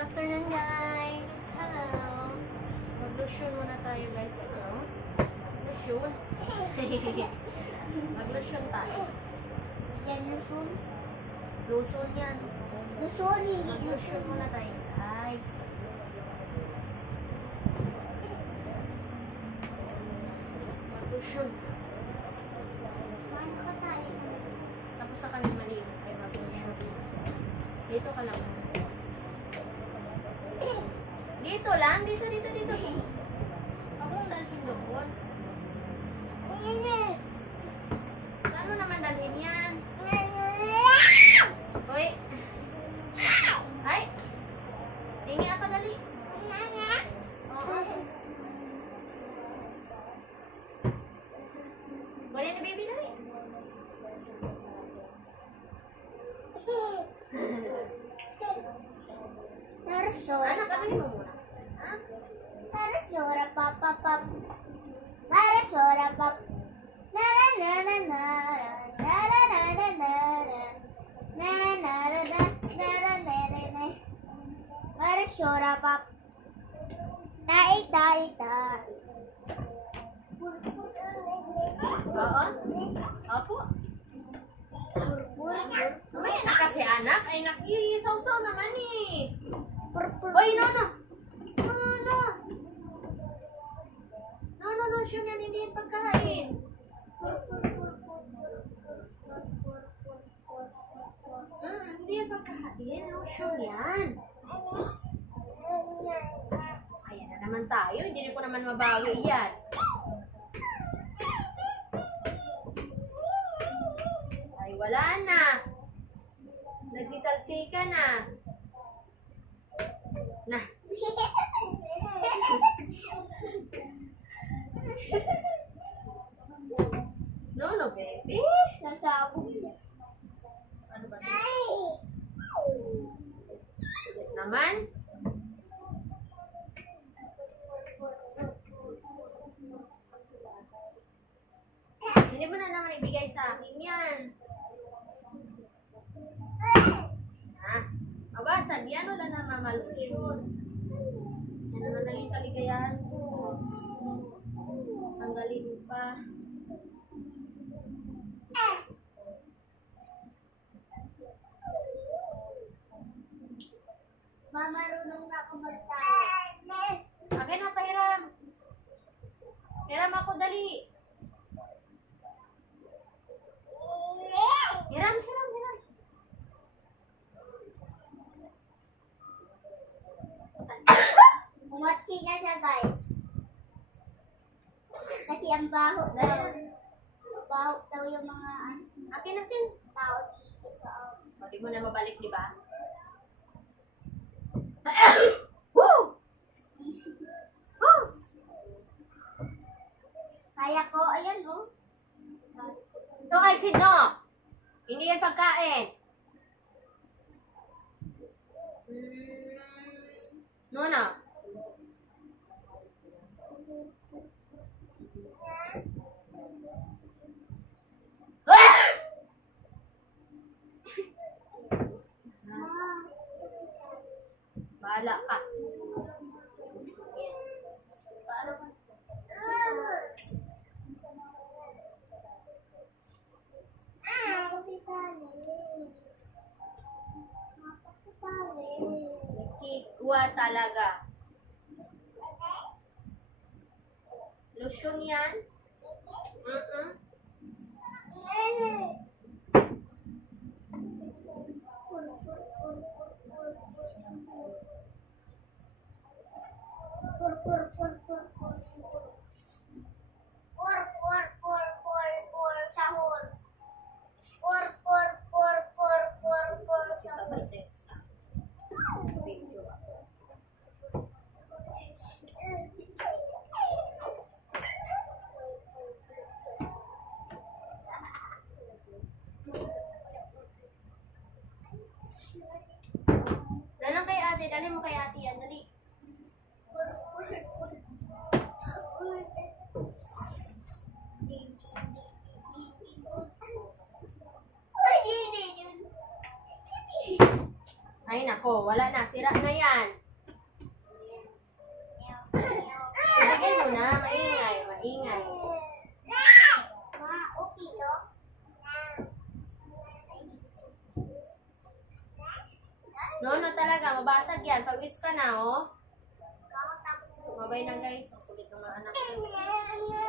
afternoon, guys. Hello. Mag-lotion muna tayo, guys. Ito. Lotion. Mag-lotion tayo. Yan lotion. Lotion yan. Lotion, hindi Mag-lotion muna tayo, guys. Mag-lotion. Paano ka tayo? Tapos sa kami maliit ay mag-lotion. Dito ka lang. Dito lang. Dito. Huwag mong dalhin doon. Saan mo naman dalhin yan? Hoy. Ay. Hingi ako dali. Oo. Kunin ni baby dali. Narasura. Anak, ano mo muna? Ha? Narasura pap. Narasura pap. Na na na na na na na na na na na na na na na na na. Narasura pap. Tai. Oo. Opo. Mamaya na kasi anak. Ay, nakisaw-saw naman eh. Hoy, no. Lotion yan, hindi yan pagkain. Hindi yan pagkain. Lotion yan. Ayan na naman tayo. Hindi na ko naman mabawi yan. Ay, wala na. Nagsitalsika na. Nah. No, baby. Nasabog. Ano ba? Ulit naman. Hindi mo na naman ibigay sa akin yan. Mabasag yan, wala na mamalusyon. Yan naman lang yung kaligayahan ko. Tanggalin pa. Marunong na ako magtayo. Akin na, pahiram. Hiram ako, dali. Hiram. Umatsi na siya, guys. Kasi ang baho daw. Baho daw yung mga Akin. tao dito sa O, di mo na mabalik, di ba? Woo! Woo! Kaya ko, ayan oh. Ito ay Sidno. Hindi yan pagkain. Nona. Bahala ka. Kikwa talaga. Lotion yan? Sahur. Sabay sa video ako. na yan. Sige mo na, maingay, maingay. Okay to? No, talaga, mabasag yan. Pawis ka na, oh. Mabay na guys. Ang kulit ng mga anak ko.